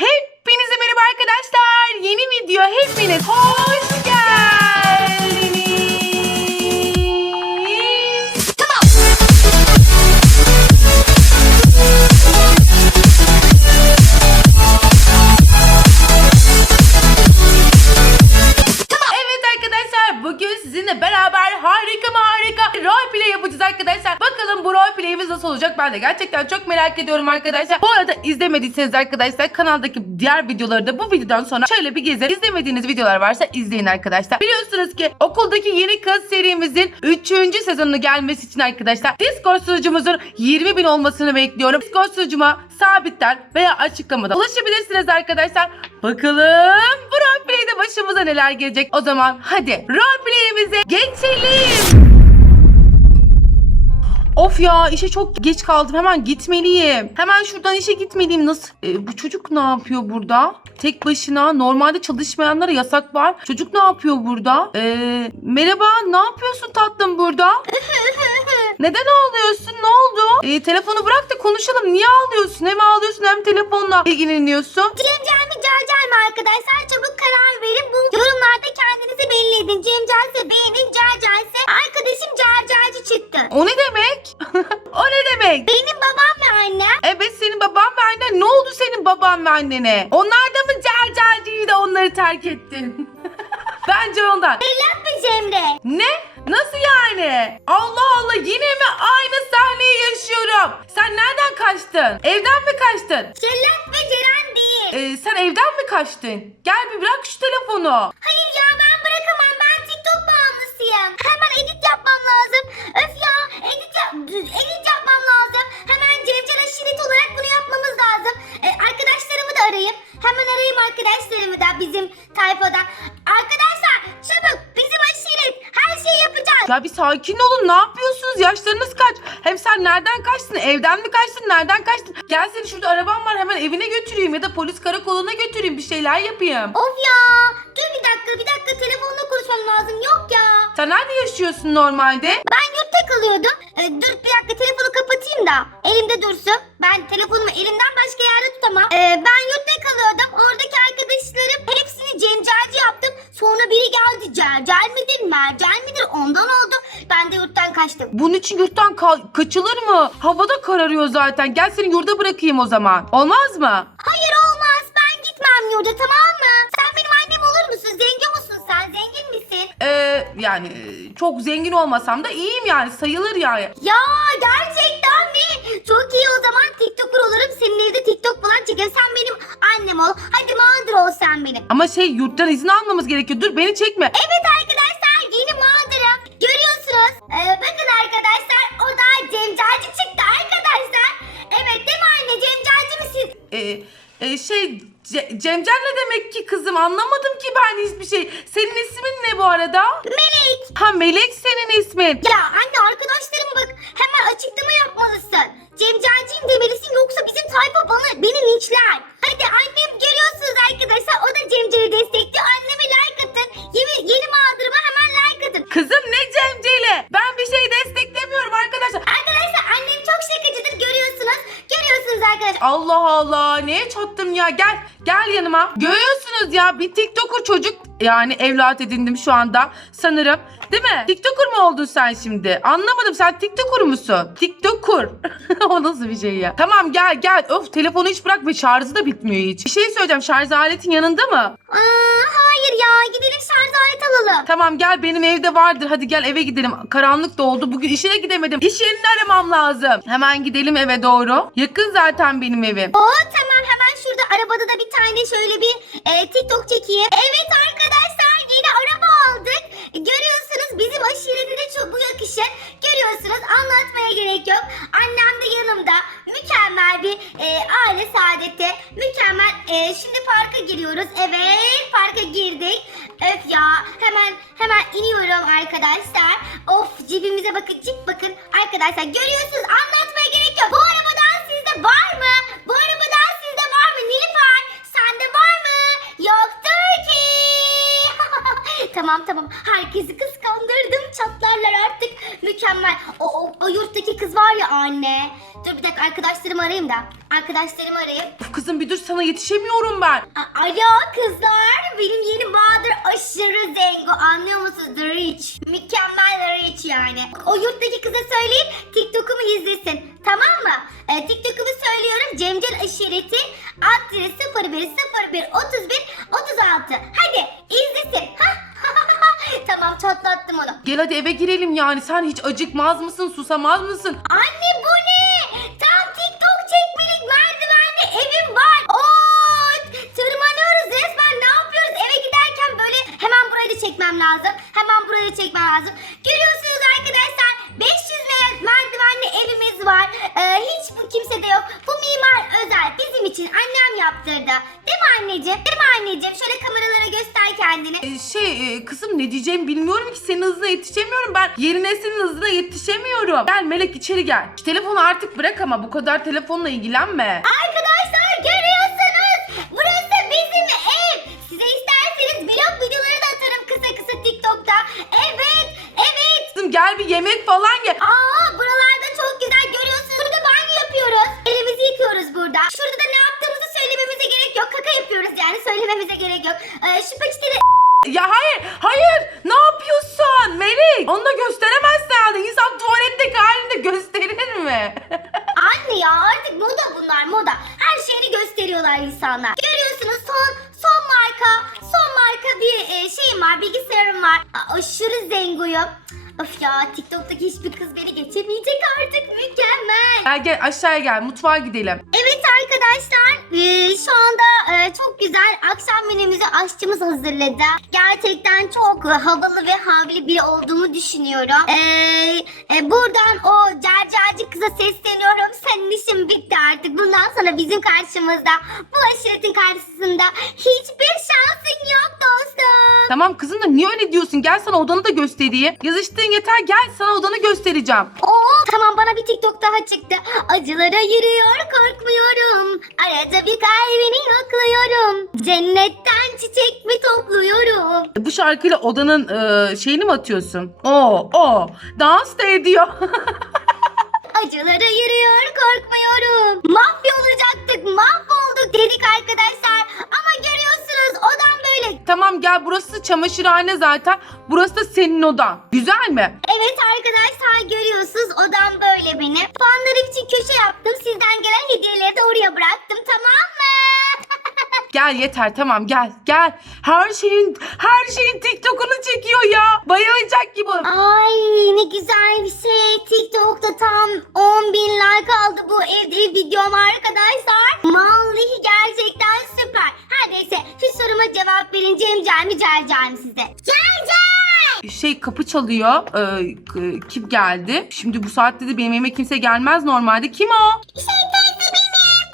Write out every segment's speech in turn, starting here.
Hepinize merhaba arkadaşlar. Yeni video hepiniz hoş harika mı harika roleplay yapacağız arkadaşlar. Bakalım bu roleplay'imiz nasıl olacak ben de gerçekten çok merak ediyorum arkadaşlar. Bu arada izlemediyseniz arkadaşlar kanaldaki diğer videoları da bu videodan sonra şöyle bir gezer. İzlemediğiniz videolar varsa izleyin arkadaşlar. Biliyorsunuz ki okuldaki yeni kız serimizin 3. sezonunu gelmesi için arkadaşlar Discord sunucumuzun 20 bin olmasını bekliyorum. Discord sunucuma sabitler veya açıklamada ulaşabilirsiniz arkadaşlar. Bakalım bu roleplay'de başımıza neler gelecek. O zaman hadi roleplay'imize geçelim. Of ya işe çok geç kaldım. Hemen gitmeliyim. Hemen şuradan işe gitmeliyim. Nasıl? Ee, bu çocuk ne yapıyor burada? Tek başına. Normalde çalışmayanlara yasak var. Çocuk ne yapıyor burada? Ee, merhaba ne yapıyorsun tatlım burada? Neden ağlıyorsun? Ne oldu? Ee, telefonu bırak da konuşalım. Niye ağlıyorsun? Hem ağlıyorsun hem telefonla ilgileniyorsun. Cemcel mi arkadaşlar? Çabuk karar verin. Bu yorumlarda kendinizi belli edin. Cemcel ise beğenin, Cercel ise arkadaşım Cercelci çıktı. O ne demek? o ne demek? Benim babam ve annem Evet senin baban ve annen. Ne oldu senin baban ve annene? Onlar da mı cercelciyi de onları terk ettin? Bence ondan. evlatmış Emre. Ne? Nasıl yani? Allah Allah yine mi aynı sahneyi yaşıyorum? Sen nereden kaçtın? Evden mi kaçtın? Cellat ve Ceren. Ee, sen evden mi kaçtın? Gel bir bırak şu telefonu. Hayır ya ben bırakamam. Ben TikTok bağımlısıyım. Hemen edit yapmam lazım. Öf ya edit, yap edit yapmam lazım. Hemen Cemcel aşiret olarak bunu yapmamız lazım. Ee, arkadaşlarımı da arayayım. Hemen arayayım arkadaşlarımı da bizim tayfadan. Arkadaşlar çabuk bizim aşiret her şeyi yapacağız. Ya bir sakin olun ne yapıyorsunuz? Yaşlarınız kaç? Hem sen nereden kaçtın? Evden mi kaçtın? Nereden kaçtın? Gel seni şurada araban var hemen evine götüreyim ya da polis karakoluna götüreyim bir şeyler yapayım. Of ya dur bir dakika bir dakika telefonla konuşmam lazım yok ya. Sen nerede yaşıyorsun normalde? Ben yurtta kalıyordum. Ee, dur bir dakika telefonu kapatayım da elimde dursun. Ben telefonumu elimden başka yerde tutamam. Ee, ben yurtta kalıyordum. Oradaki arkadaşlarım hepsini cemcelci yaptım. Sonra kaçtım. Bunun için yurttan ka- kaçılır mı? Havada kararıyor zaten. Gel seni yurda bırakayım o zaman. Olmaz mı? Hayır olmaz. Ben gitmem yurda tamam mı? Sen benim annem olur musun? Zengin musun sen? Zengin misin? Ee, yani e, çok zengin olmasam da iyiyim yani sayılır yani. Ya gerçekten mi? Çok iyi o zaman TikToker olurum. Senin evde TikTok falan çekerim. Sen benim annem ol. Hadi mağdur ol sen benim. Ama şey yurttan izin almamız gerekiyor. Dur beni çekme. Evet Ce- Cemcen ne demek ki kızım anlamadım ki ben hiçbir şey. Senin ismin ne bu arada? Melek. Ha Melek senin ismin. Ya anne arkadaşlarım bak hemen açıklama yapmalısın. Cemcacıyım demelisin yoksa bizim tayfa bana beni linçler. Hadi annem görüyorsunuz arkadaşlar o da Cemceli destekliyor. Anneme like atın. Yeni, yeni mağduruma hemen like atın. Kızım ne Cemceli? Ben bir şey desteklemiyorum arkadaşlar. Arkadaşlar annem çok şakacıdır görüyorsunuz. Görüyorsunuz arkadaşlar. Allah Allah neye çattım ya gel gel yanıma. Görüyorsunuz ya bir TikToker çocuk yani evlat edindim şu anda sanırım. Değil mi? TikToker mu oldun sen şimdi? Anlamadım sen TikToker musun? TikToker. o nasıl bir şey ya? Tamam gel gel. Öf telefonu hiç bırak ve şarjı da bitmiyor hiç. Bir şey söyleyeceğim şarj aletin yanında mı? Aa, hayır ya gidelim şarj aleti alalım. Tamam gel benim evde vardır. Hadi gel eve gidelim. Karanlık da oldu. Bugün işe de gidemedim. İş yerini aramam lazım. Hemen gidelim eve doğru. Yakın zaten benim evim. Oo tamam hemen şurada arabada da bir tane şöyle bir e, TikTok çekeyim. Evet arkadaşlar yeni araba aldık. Görüyorsunuz bizim aşirete de çok bu yakışır. Görüyorsunuz anlatmaya gerek yok. Annem de yanımda. Mükemmel bir e, aile saadeti. Mükemmel. E, şimdi parka giriyoruz. Evet parka girdik. Öf ya hemen hemen iniyorum arkadaşlar. Of cebimize bakın cip bakın. Arkadaşlar görüyorsunuz anlatmaya gerek yok. Bu arabadan sizde var mı? Bu arabadan sizde var mı? Nilüfer sende var mı? Yoktur ki. tamam tamam. Herkesi kıskandırdım. Çatlarlar artık. Mükemmel. O, o, o yurttaki kız var ya anne. Dur bir dakika arkadaşlarımı arayayım da. Arkadaşlarımı arayayım. Kızım bir dur sana yetişemiyorum ben. A- Alo kızlar. Benim yeni Bahadır aşırı zengo. Anlıyor musunuz? The Rich. Mükemmel The Rich yani. O yurttaki kıza söyleyin TikTok'umu izlesin. Tamam mı? Ee, TikTok'umu söylüyorum. Cemcel aşireti adresi 01 01 31 36. Hadi izlesin. tamam çatlattım onu. Gel hadi eve girelim yani. Sen hiç acıkmaz mısın, susamaz mısın? Anne bu ne? Tam TikTok çekmelik merdivenli evim var. Oo, tırmanıyoruz resmen ne yapıyoruz? Eve giderken böyle hemen burayı da çekmem lazım. Hemen burayı da çekmem lazım. Görüyorsunuz arkadaşlar 500 mer- merdivenli evimiz var. Ee, hiç bu kimsede yok. İçin annem yaptırdı. Değil mi anneciğim? Değil mi anneciğim? Şöyle kameralara göster kendini. Ee, şey e, kızım ne diyeceğimi bilmiyorum ki senin hızına yetişemiyorum ben. Yerine senin hızına yetişemiyorum. Gel Melek içeri gel. Şu telefonu artık bırak ama bu kadar telefonla ilgilenme. Arkadaşlar görüyorsunuz. Burası bizim ev. Size isterseniz vlog videoları da atarım kısa kısa TikTok'ta. Evet, evet. Kızım gel bir yemek falan ye. Aa buralarda çok güzel görüyorsunuz. Burada banyo yapıyoruz. Elimizi yıkıyoruz burada. Şurada da ne yaptığımızı söylememize gerek yok. Kaka yapıyoruz yani söylememize gerek yok. Ee, şu peçeteleri Ya hayır, hayır. Ne yapıyorsun Melek? Onu da gösteremezsin yani. İnsan tuvaletteki halinde gösterir mi? Anne ya artık moda bunlar moda. Her şeyini gösteriyorlar insanlar. Görüyorsunuz son son marka son marka bir e, şeyim var bilgisayarım var. A- aşırı zengoyum. Of ya TikTok'taki hiçbir kız beni geçemeyecek artık mükemmel. gel gel aşağıya gel mutfağa gidelim. Evet arkadaşlar e, şu anda e, çok güzel akşam menümüzü aşçımız hazırladı. Gerçekten çok havalı ve havli biri olduğumu düşünüyorum. E, e, buradan o carcarcı kıza sesleniyorum. Senin işin bitti artık. Bundan sonra bizim karşımızda bu aşiretin karşısında hiçbir şansın yok dostum. Tamam kızım da niye öyle diyorsun? Gel sana odanı da göstereyim. Yazıştığın yeter gel sana odanı göstereceğim. Oo, tamam bana bir TikTok daha çıktı. Acılara yürüyor korkmuyorum. Arada bir kalbini yokluyorum. Cennetten çiçek mi topluyorum? Bu şarkıyla odanın e, şeyini mi atıyorsun? O, o. Dans da ediyor. Acılara yürüyor korkmuyorum. Mafya olacaktık mahvolduk dedik arkadaşlar. Ama görüyorsunuz odam böyle. tamam gel burası çamaşırhane zaten. Burası da senin odan. Güzel mi? Evet arkadaşlar görüyorsunuz odam böyle benim. Fanlarım için köşe yaptım. Sizden gelen hediyeleri de oraya bıraktım tamam mı? Gel yeter tamam gel gel. Her şeyin her şeyin TikTok'unu çekiyor ya. Bayılacak gibi. Ay ne güzel bir şey. TikTok'ta tam 10 bin like aldı bu evde videom arkadaşlar. Vallahi gerçekten süper. Her neyse şu soruma cevap verin Cemcel mi Cercel mi size? Cercel! Şey kapı çalıyor. Ee, kim geldi? Şimdi bu saatte de benim evime kimse gelmez normalde. Kim o? Şey benim.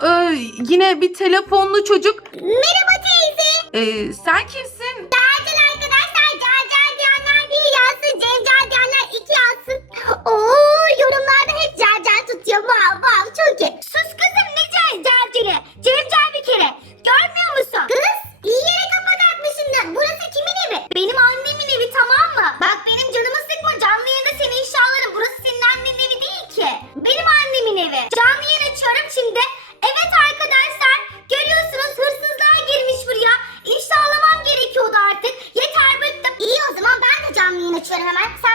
Ee, yine bir telefonlu çocuk. Merhaba teyze. Ee, sen kimsin? Cercel arkadaşlar Cercel diyenler bir yazsın. Cemcel diyenler iki yazsın. Oo yorumlarda hep Cercel tutuyor. Vav vav Herkese merhaba.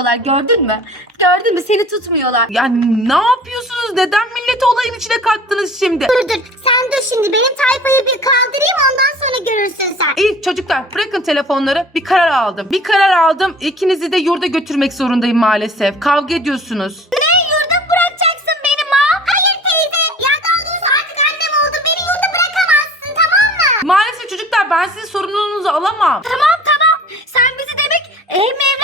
tutmuyorlar gördün mü? Gördün mü seni tutmuyorlar. Yani ne yapıyorsunuz? Neden milleti olayın içine kattınız şimdi? Dur dur sen dur şimdi benim tayfayı bir kaldırayım ondan sonra görürsün sen. İyi çocuklar bırakın telefonları bir karar aldım. Bir karar aldım ikinizi de yurda götürmek zorundayım maalesef. Kavga ediyorsunuz. Ne yurda bırakacaksın beni ma? Hayır teyze ya daha artık annem oldum beni yurda bırakamazsın tamam mı? Maalesef çocuklar ben sizin sorumluluğunuzu alamam. Tamam tamam sen bizi demek hem ev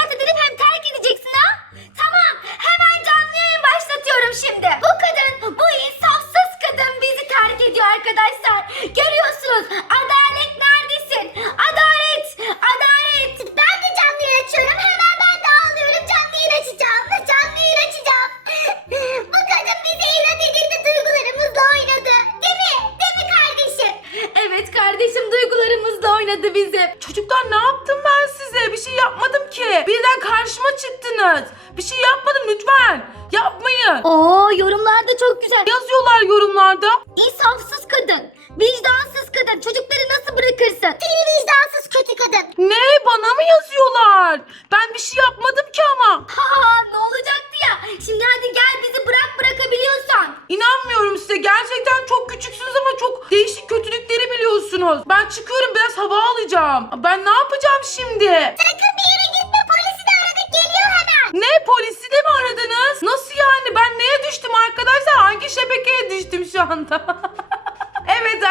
Ben ne yapacağım şimdi? Sakın bir yere gitme. Polisi de aradık. Geliyor hemen. Ne polisi de mi aradınız? Nasıl yani? Ben neye düştüm arkadaşlar? Hangi şebekeye düştüm şu anda?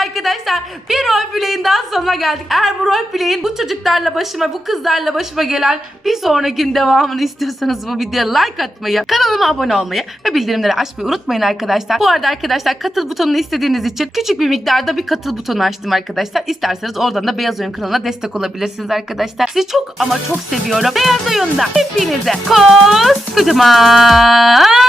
Arkadaşlar bir roleplay'in daha sonuna geldik. Eğer bu roleplay'in bu çocuklarla başıma bu kızlarla başıma gelen bir sonrakinin devamını istiyorsanız bu videoya like atmayı, kanalıma abone olmayı ve bildirimleri açmayı unutmayın arkadaşlar. Bu arada arkadaşlar katıl butonunu istediğiniz için küçük bir miktarda bir katıl butonu açtım arkadaşlar. İsterseniz oradan da Beyaz Oyun kanalına destek olabilirsiniz arkadaşlar. Sizi çok ama çok seviyorum. Beyaz Oyun'da hepinize koskocaman